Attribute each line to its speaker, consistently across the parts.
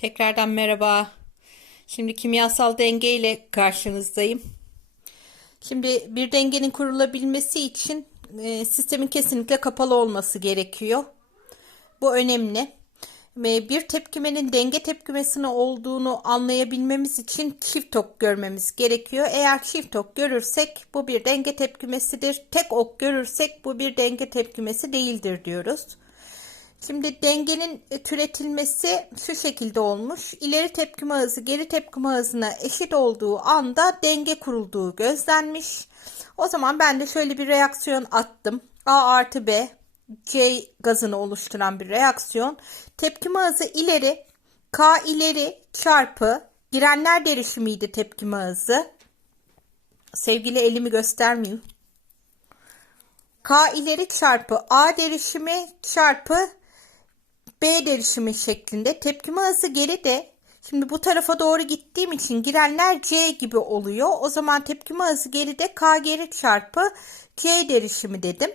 Speaker 1: Tekrardan merhaba. Şimdi kimyasal denge ile karşınızdayım. Şimdi bir dengenin kurulabilmesi için e, sistemin kesinlikle kapalı olması gerekiyor. Bu önemli. Ve bir tepkimenin denge tepkimesine olduğunu anlayabilmemiz için çift ok görmemiz gerekiyor. Eğer çift ok görürsek bu bir denge tepkimesidir. Tek ok görürsek bu bir denge tepkimesi değildir diyoruz. Şimdi dengenin e, türetilmesi şu şekilde olmuş. İleri tepkime hızı geri tepkime hızına eşit olduğu anda denge kurulduğu gözlenmiş. O zaman ben de şöyle bir reaksiyon attım. A artı B C gazını oluşturan bir reaksiyon. Tepkime hızı ileri K ileri çarpı girenler derişimiydi tepkime hızı. Sevgili elimi göstermeyeyim. K ileri çarpı A derişimi çarpı B derişimi şeklinde. Tepkime hızı geri de şimdi bu tarafa doğru gittiğim için girenler C gibi oluyor. O zaman tepkime hızı geride K geri çarpı C derişimi dedim.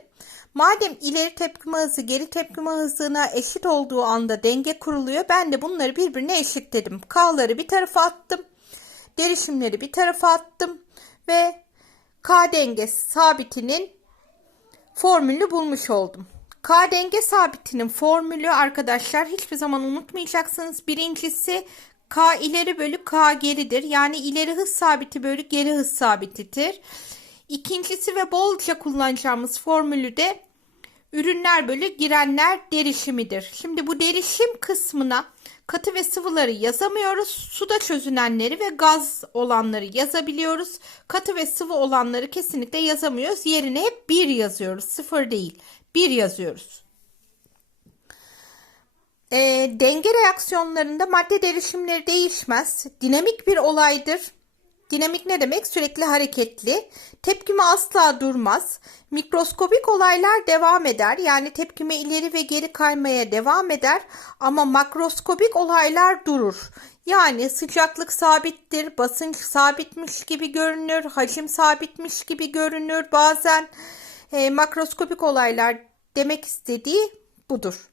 Speaker 1: Madem ileri tepkime hızı geri tepkime hızına eşit olduğu anda denge kuruluyor. Ben de bunları birbirine eşitledim. K'ları bir tarafa attım. Derişimleri bir tarafa attım. Ve K denge sabitinin formülünü bulmuş oldum. K denge sabitinin formülü arkadaşlar hiçbir zaman unutmayacaksınız. Birincisi K ileri bölü K geridir. Yani ileri hız sabiti bölü geri hız sabitidir. İkincisi ve bolca kullanacağımız formülü de ürünler bölü girenler derişimidir. Şimdi bu derişim kısmına katı ve sıvıları yazamıyoruz. Suda çözünenleri ve gaz olanları yazabiliyoruz. Katı ve sıvı olanları kesinlikle yazamıyoruz. Yerine hep 1 yazıyoruz. 0 değil. 1 yazıyoruz. E, denge reaksiyonlarında madde derişimleri değişmez. Dinamik bir olaydır. Dinamik ne demek? Sürekli hareketli. Tepkime asla durmaz. Mikroskobik olaylar devam eder. Yani tepkime ileri ve geri kaymaya devam eder. Ama makroskobik olaylar durur. Yani sıcaklık sabittir, basınç sabitmiş gibi görünür, hacim sabitmiş gibi görünür. Bazen e, makroskopik olaylar demek istediği budur.